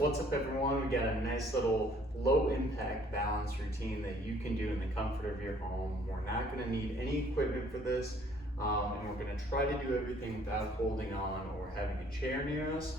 What's up everyone? We got a nice little low impact balance routine that you can do in the comfort of your home. We're not going to need any equipment for this, and we're going to try to do everything without holding on or having a chair near us.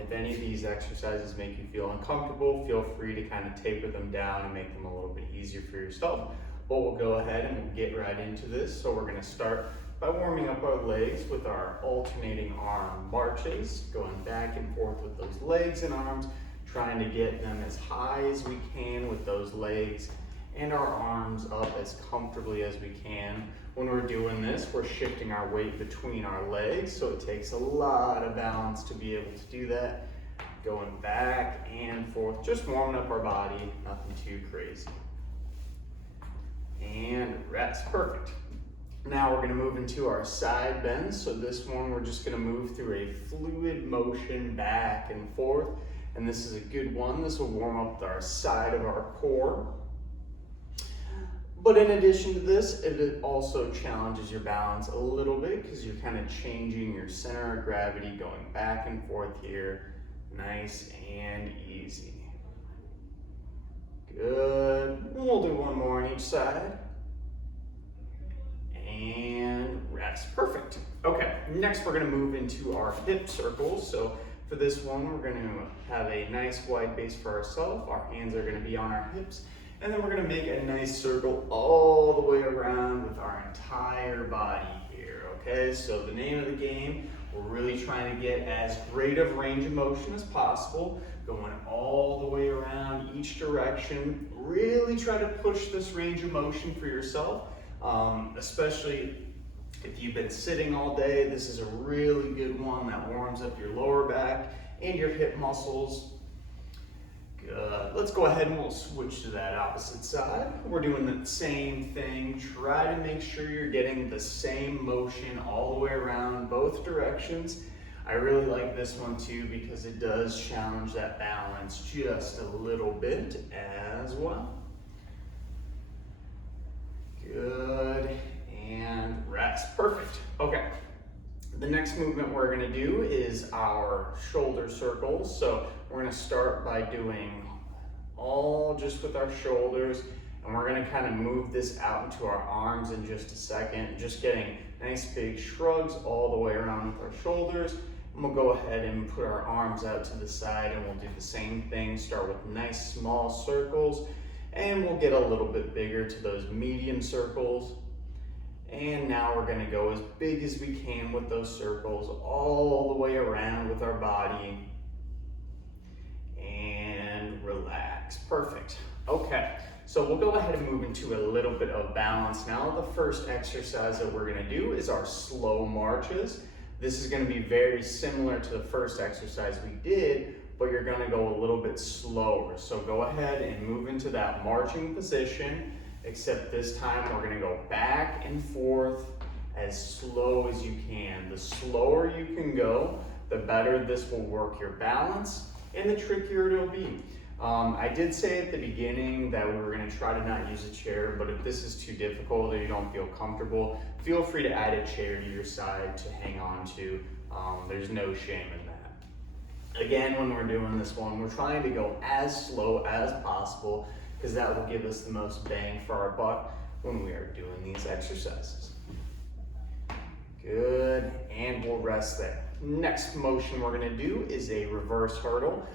If any of these exercises make you feel uncomfortable, feel free to kind of taper them down and make them a little bit easier for yourself. But we'll go ahead and we'll get right into this. So we're going to start by warming up our legs with our alternating arm marches, going back and forth with those legs and arms, trying to get them as high as we can with those legs and our arms up as comfortably as we can. When we're doing this, we're shifting our weight between our legs, so it takes a lot of balance to be able to do that. Going back and forth, just warming up our body, nothing too crazy. And rest, perfect. Now we're going to move into our side bends. So this one we're just going to move through a fluid motion back and forth. And this is a good one. This will warm up our side of our core. But in addition to this, it also challenges your balance a little bit because you're kind of changing your center of gravity, going back and forth here. Nice and easy. Good. We'll do one more on each side. And rest. Perfect. Okay, next we're going to move into our hip circles. So for this one, we're going to have a nice wide base for ourselves. Our hands are going to be on our hips. And then we're going to make a nice circle all the way around with our entire body here. Okay, so the name of the game, we're really trying to get as great of range of motion as possible, going all the way around each direction. Really try to push this range of motion for yourself. Especially if you've been sitting all day, this is a really good one that warms up your lower back and your hip muscles. Good. Let's go ahead and we'll switch to that opposite side. We're doing the same thing. Try to make sure you're getting the same motion all the way around both directions. I really like this one too because it does challenge that balance just a little bit as well. Good, and rest. Perfect. Okay, the next movement we're going to do is our shoulder circles. So we're going to start by doing all just with our shoulders, and we're going to kind of move this out into our arms in just a second, just getting nice big shrugs all the way around with our shoulders. And we'll go ahead and put our arms out to the side, and we'll do the same thing. Start with nice small circles, and we'll get a little bit bigger to those medium circles. And now we're going to go as big as we can with those circles all the way around with our body. And relax. Perfect. Okay, so we'll go ahead and move into a little bit of balance now. The first exercise that we're going to do is our slow marches. This is going to be very similar to the first exercise we did, but you're going to go a little bit slower. So go ahead and move into that marching position, except this time we're going to go back and forth as slow as you can. The slower you can go, the better this will work your balance and the trickier it'll be. I did say at the beginning that we were going to try to not use a chair, but if this is too difficult or you don't feel comfortable, feel free to add a chair to your side to hang on to. There's no shame in that. Again, when we're doing this one, we're trying to go as slow as possible because that will give us the most bang for our buck when we are doing these exercises. Good, and we'll rest there. Next motion we're going to do is a reverse hurdle.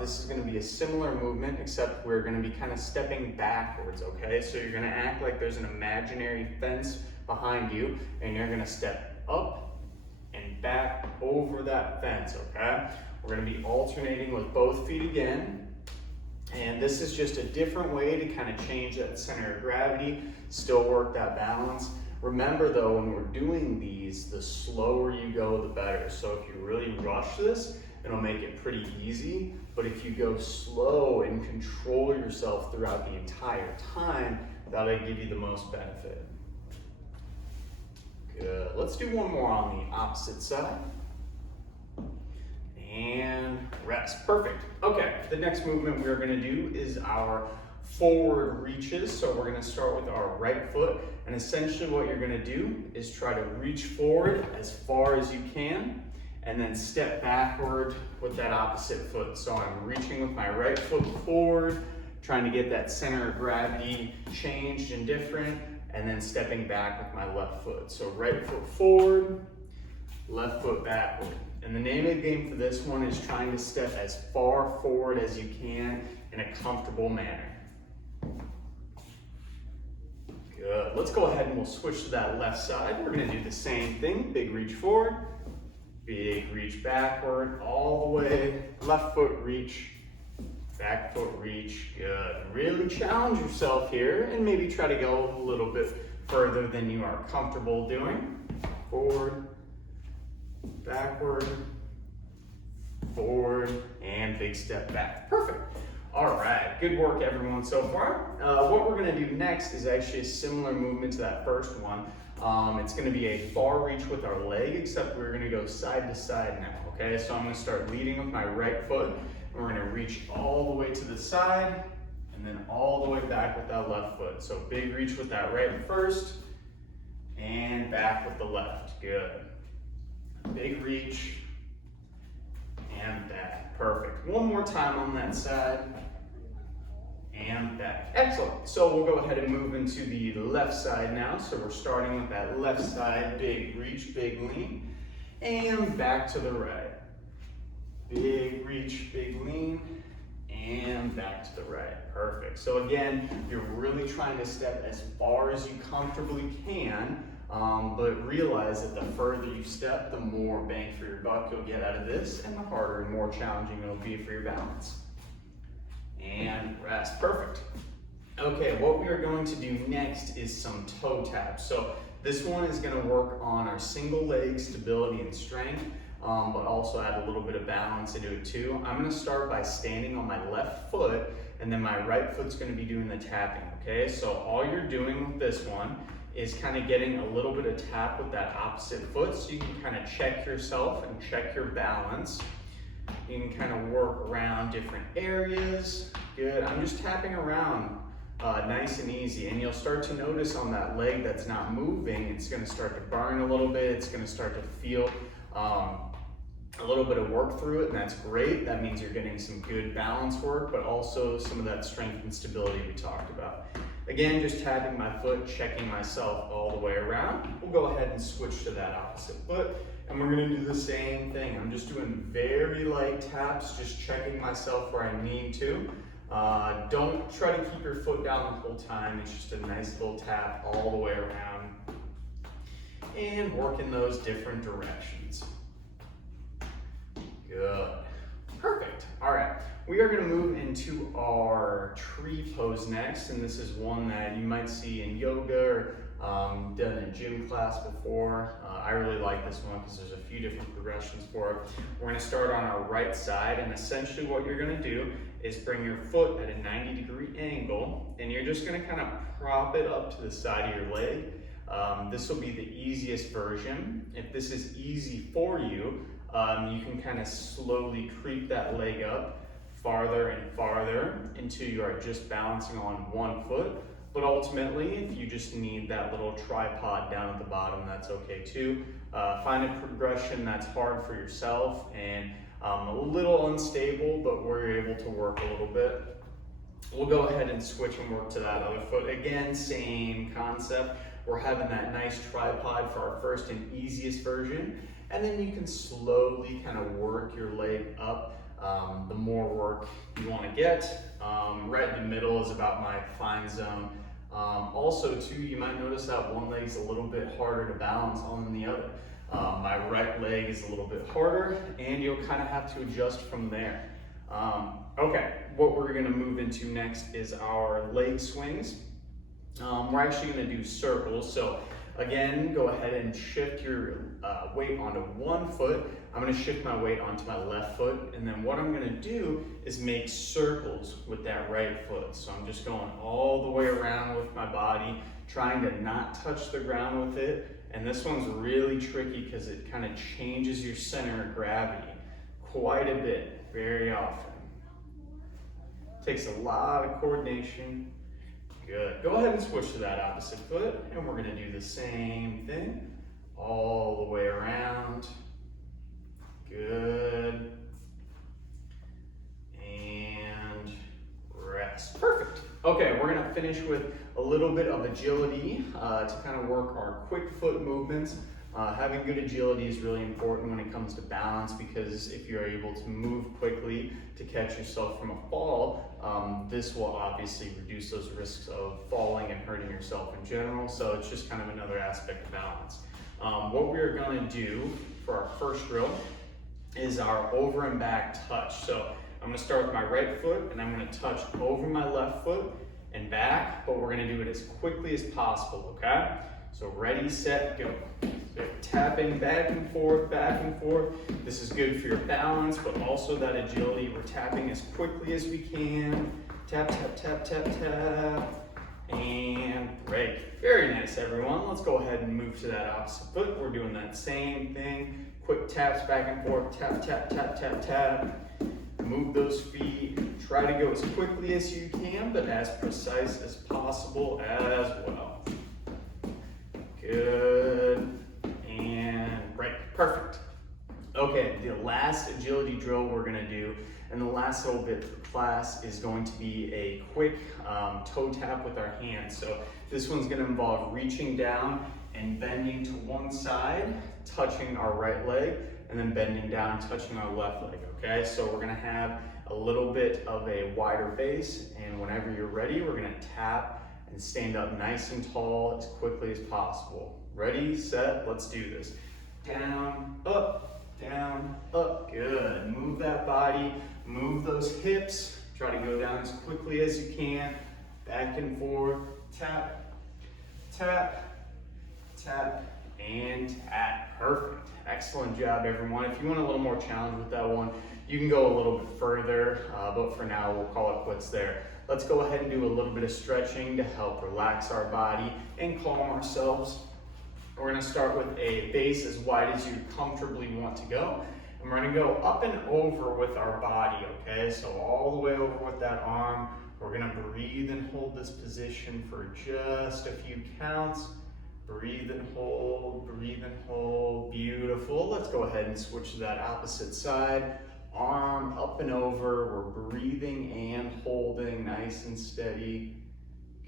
This is going to be a similar movement, except we're going to be kind of stepping backwards, okay? So you're going to act like there's an imaginary fence behind you, and you're going to step up and back over that fence, okay? We're going to be alternating with both feet again. And this is just a different way to kind of change that center of gravity, still work that balance. Remember though, when we're doing these, the slower you go, the better. So if you really rush this, it'll make it pretty easy. But if you go slow and control yourself throughout the entire time, that'll give you the most benefit. Good. Let's do one more on the opposite side. And rest. Perfect. Okay, the next movement we're going to do is our forward reaches. So we're going to start with our right foot, and essentially what you're going to do is try to reach forward as far as you can, and then step backward with that opposite foot. So I'm reaching with my right foot forward, trying to get that center of gravity changed and different, and then stepping back with my left foot. So right foot forward, left foot backward. And the name of the game for this one is trying to step as far forward as you can in a comfortable manner. Good. Let's go ahead and we'll switch to that left side. We're gonna do the same thing. Big reach forward, big reach backward, all the way. Left foot reach, back foot reach. Good. Really challenge yourself here and maybe try to go a little bit further than you are comfortable doing. Forward, backward, forward, and big step back. Perfect. All right, good work everyone so far. What we're gonna do next is actually a similar movement to that first one. It's gonna be a far reach with our leg, except we're gonna go side to side now, okay? So I'm gonna start leading with my right foot, and we're gonna reach all the way to the side, and then all the way back with that left foot. So big reach with that right first, and back with the left, good. Big reach, and back, perfect. One more time on that side, and back. Excellent. So we'll go ahead and move into the left side now. So we're starting with that left side, big reach, big lean, and back to the right. Big reach, big lean, and back to the right. Perfect. So again, you're really trying to step as far as you comfortably can, but realize that the further you step, the more bang for your buck you'll get out of this, and the harder and more challenging it'll be for your balance. And rest. Perfect. Okay, what we are going to do next is some toe taps. So this one is going to work on our single leg stability and strength, but also add a little bit of balance into it too. I'm going to start by standing on my left foot, and then my right foot's going to be doing the tapping, okay? So all you're doing with this one is kind of getting a little bit of tap with that opposite foot, so you can kind of check yourself and check your balance. You can kind of work around different areas. Good. I'm just tapping around nice and easy, and you'll start to notice on that leg that's not moving, it's going to start to burn a little bit. It's going to start to feel a little bit of work through it, and that's great. That means you're getting some good balance work, but also some of that strength and stability we talked about. Again, just tapping my foot, checking myself all the way around. We'll go ahead and switch to that opposite foot, and we're gonna do the same thing. I'm just doing very light taps, just checking myself where I need to. Don't try to keep your foot down the whole time. It's just a nice little tap all the way around, and work in those different directions. Good. Perfect. All right. We are going to move into our tree pose next, and this is one that you might see in yoga or done in gym class before. I really like this one because there's a few different progressions for it. We're going to start on our right side, and essentially what you're going to do is bring your foot at a 90-degree angle, and you're just going to kind of prop it up to the side of your leg. This will be the easiest version. If this is easy for you, you can kind of slowly creep that leg up farther and farther until you are just balancing on one foot. But ultimately, if you just need that little tripod down at the bottom, that's okay too. Find a progression that's hard for yourself and a little unstable, but where you're able to work a little bit. We'll go ahead and switch and work to that other foot. Again, same concept. We're having that nice tripod for our first and easiest version. And then you can slowly kind of work your leg up. The more work you want to get. Right in the middle is about my fine zone. Also too, you might notice that one leg's a little bit harder to balance on than the other. My right leg is a little bit harder, and you'll kind of have to adjust from there. Okay, what we're going to move into next is our leg swings. We're actually going to do circles. So again, go ahead and shift your weight onto one foot. I'm going to shift my weight onto my left foot, and then what I'm going to do is make circles with that right foot. So I'm just going all the way around with my body, trying to not touch the ground with it. And this one's really tricky because it kind of changes your center of gravity quite a bit, very often. Takes a lot of coordination. Good. Go ahead and switch to that opposite foot, and we're going to do the same thing all the way around. Good. And rest. Perfect. Okay, we're gonna finish with a little bit of agility to kind of work our quick foot movements. Having good agility is really important when it comes to balance, because if you're able to move quickly to catch yourself from a fall, this will obviously reduce those risks of falling and hurting yourself in general. So it's just kind of another aspect of balance. What we're gonna do for our first drill is our over and back touch. So I'm gonna start with my right foot and I'm gonna touch over my left foot and back, but we're gonna do it as quickly as possible, okay? So ready, set, go. So tapping back and forth, back and forth. This is good for your balance, but also that agility. We're tapping as quickly as we can. Tap, tap, tap, tap, tap. And break. Very nice, everyone. Let's go ahead and move to that opposite foot. We're doing that same thing. Quick taps back and forth. Tap, tap, tap, tap, tap. Move those feet. Try to go as quickly as you can, but as precise as possible as well. Good. And break. Perfect. Okay, the last agility drill we're gonna do, and the last little bit of the class, is going to be a quick toe tap with our hands. So this one's gonna involve reaching down and bending to one side, touching our right leg, and then bending down, touching our left leg, okay? So we're gonna have a little bit of a wider base, and whenever you're ready, we're gonna tap and stand up nice and tall as quickly as possible. Ready, set, let's do this. Down, up, good. Move that body, move those hips, try to go down as quickly as you can, back and forth, tap, tap, tap, and tap. Perfect. Excellent job, everyone. If you want a little more challenge with that one, you can go a little bit further, but for now, we'll call it quits there. Let's go ahead and do a little bit of stretching to help relax our body and calm ourselves. We're gonna start with a base as wide as you comfortably want to go. And we're gonna go up and over with our body, okay? So all the way over with that arm. We're gonna breathe and hold this position for just a few counts. Breathe and hold, breathe and hold. Beautiful. Let's go ahead and switch to that opposite side. Arm up and over. We're breathing and holding nice and steady.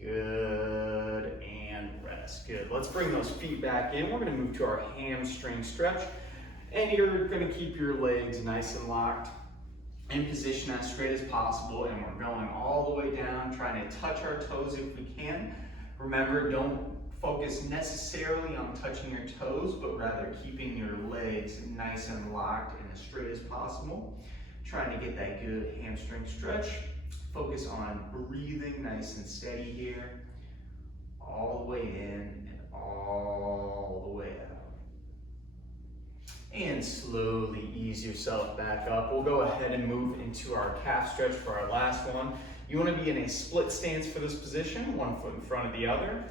Good, and rest. Good. Let's bring those feet back in. We're gonna move to our hamstring stretch, and you're gonna keep your legs nice and locked in position as straight as possible, and we're going all the way down, trying to touch our toes if we can. Remember, don't focus necessarily on touching your toes, but rather keeping your legs nice and locked and as straight as possible. Trying to get that good hamstring stretch. Focus on breathing nice and steady here. All the way in and all the way out. And slowly ease yourself back up. We'll go ahead and move into our calf stretch for our last one. You want to be in a split stance for this position, one foot in front of the other.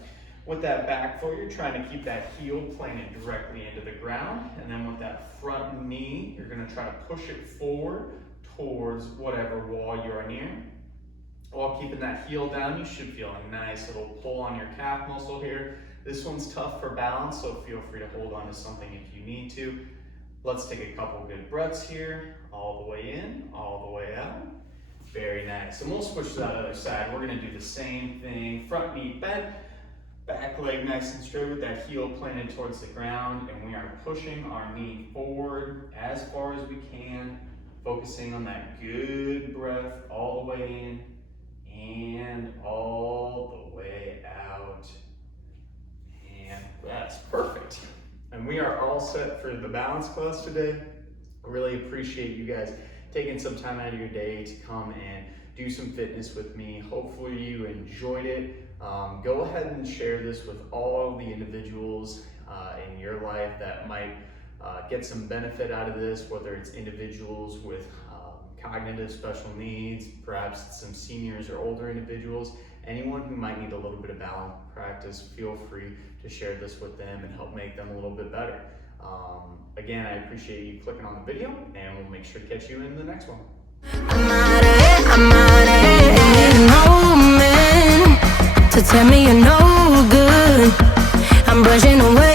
With that back foot, you're trying to keep that heel planted directly into the ground. And then with that front knee, you're going to try to push it forward towards whatever wall you're near. While keeping that heel down, you should feel a nice little pull on your calf muscle here. This one's tough for balance, so feel free to hold on to something if you need to. Let's take a couple good breaths here. All the way in, all the way out. Very nice. And we'll switch to that other side. We're gonna do the same thing. Front knee bent, back leg nice and straight with that heel planted towards the ground. And we are pushing our knee forward as far as we can, focusing on that good breath all the way in and all the way out. And that's perfect. And we are all set for the balance class today. I really appreciate you guys taking some time out of your day to come and do some fitness with me. Hopefully you enjoyed it. Go ahead and share this with all the individuals in your life that might get some benefit out of this, whether it's individuals with cognitive special needs, perhaps some seniors or older individuals. Anyone who might need a little bit of balance practice, feel free to share this with them and help make them a little bit better. Again, I appreciate you clicking on the video, and we'll make sure to catch you in the next one. I'm to tell me you're no good. I'm brushing away